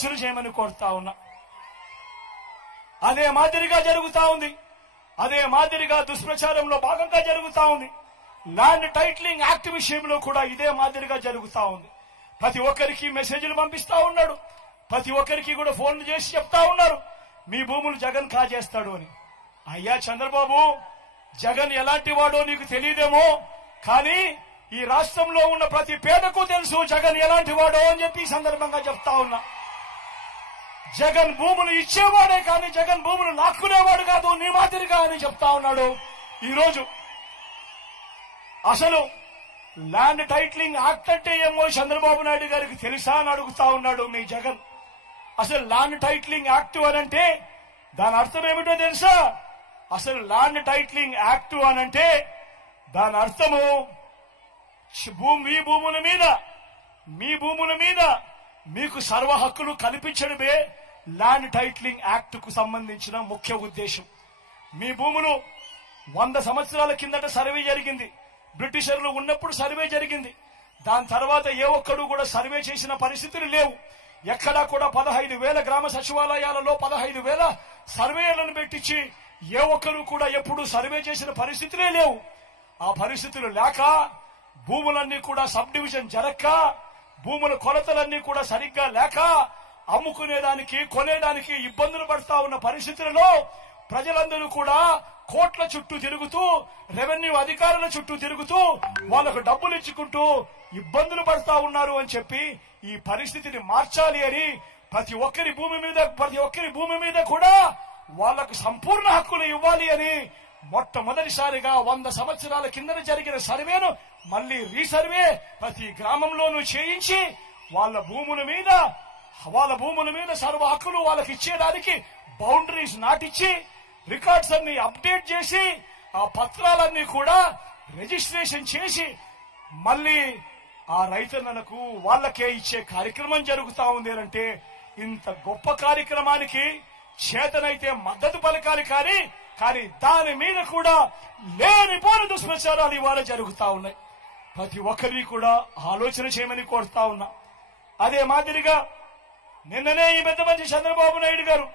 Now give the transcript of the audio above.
ఆలోచన చేయమని కోరుతా ఉన్నా. అదే మాదిరిగా జరుగుతా ఉంది. అదే మాదిరిగా దుష్ప్రచారంలో భాగంగా జరుగుతా ఉంది. ల్యాండ్ టైటిలింగ్ యాక్ట్ విషయంలో కూడా ఇదే మాదిరిగా జరుగుతా ఉంది. ప్రతి ఒక్కరికి మెసేజ్లు పంపిస్తా ఉన్నాడు. ప్రతి ఒక్కరికి కూడా ఫోన్లు చేసి చెప్తా ఉన్నారు, మీ భూములు జగన్ కాజేస్తాడు అని. అయ్యా చంద్రబాబు, జగన్ ఎలాంటి వాడో నీకు తెలియదేమో, కానీ ఈ రాష్ట్రంలో ఉన్న ప్రతి పేదకు తెలుసు జగన్ ఎలాంటి వాడో అని చెప్పి ఈ సందర్భంగా చెప్తా ఉన్నా. జగన్ భూములు ఇచ్చేవాడే కానీ జగన్ భూములు లాక్కునేవాడు కాదు నీ మాదిరిగా అని చెప్తా ఉన్నాడు. ఈరోజు అసలు ల్యాండ్ టైటిలింగ్ యాక్ట్ అంటే ఏమో చంద్రబాబు నాయుడు గారికి తెలుసా అని అడుగుతా ఉన్నాడు మీ జగన్. అసలు ల్యాండ్ టైటిలింగ్ యాక్ట్ అనంటే దాని అర్థం ఏమిటో తెలుసా? అసలు ల్యాండ్ టైటిలింగ్ యాక్ట్ అనంటే దాని అర్థము మీ భూముల మీద మీకు సర్వ హక్కులు కల్పించడమే ల్యాండ్ టైటిలింగ్ యాక్ట్ కు సంబంధించిన ముఖ్య ఉద్దేశం. మీ భూములు 100 సంవత్సరాల కిందట సర్వే జరిగింది. బ్రిటిషర్లు ఉన్నప్పుడు సర్వే జరిగింది. దాని తర్వాత ఏ ఒక్కడు కూడా సర్వే చేసిన పరిస్థితులు లేవు. ఎక్కడా కూడా 15,000 గ్రామ సచివాలయాలలో 15,000 సర్వేలను పెట్టించి ఏ ఒక్కరు కూడా ఎప్పుడు సర్వే చేసిన పరిస్థితులే లేవు. ఆ పరిస్థితులు లేక భూములన్నీ కూడా సబ్ డివిజన్ జరక్క, భూముల కొలతలన్నీ కూడా సరిగ్గా లేక అమ్ముకునేదానికి కొనేదానికి ఇబ్బందులు పడతా ఉన్న పరిస్థితులలో ప్రజలందరూ కూడా కోట్ల చుట్టూ తిరుగుతూ, రెవెన్యూ అధికారుల చుట్టూ తిరుగుతూ వాళ్లకు డబ్బులు ఇచ్చుకుంటూ ఇబ్బందులు పడతా ఉన్నారు అని చెప్పి ఈ పరిస్థితిని మార్చాలి అని ప్రతి ఒక్కరి భూమి మీద కూడా వాళ్లకు సంపూర్ణ హక్కులు ఇవ్వాలి అని మొట్టమొదటిసారిగా 100 సంవత్సరాల కింద జరిగిన సర్వేను మళ్లీ రీసర్వే ప్రతి గ్రామంలోనూ చేయించి వాళ్ళ భూముల మీద సర్వ హక్కులు వాళ్ళకి ఇచ్చేదానికి బౌండరీస్ నాటిచ్చి రికార్డ్స్ అన్ని అప్డేట్ చేసి ఆ పత్రాలన్నీ కూడా రిజిస్ట్రేషన్ చేసి మళ్లీ ఆ రైతన్నలకు వాళ్ళకే ఇచ్చే కార్యక్రమం జరుగుతా ఉంది అంటే ఇంత గొప్ప కార్యక్రమానికి చేతనైతే మద్దతు పలకాలి కానీ దాని మీద కూడా లేనిపోని దుష్ప్రచారాలు ఇవాళ జరుగుతా ఉన్నాయి. ప్రతి ఒక్కరిని కూడా ఆలోచన చేయమని కోరుతా ఉన్నా. అదే మాదిరిగా నిన్ననే ఈ పెద్ద మంచి చంద్రబాబు నాయుడు గారు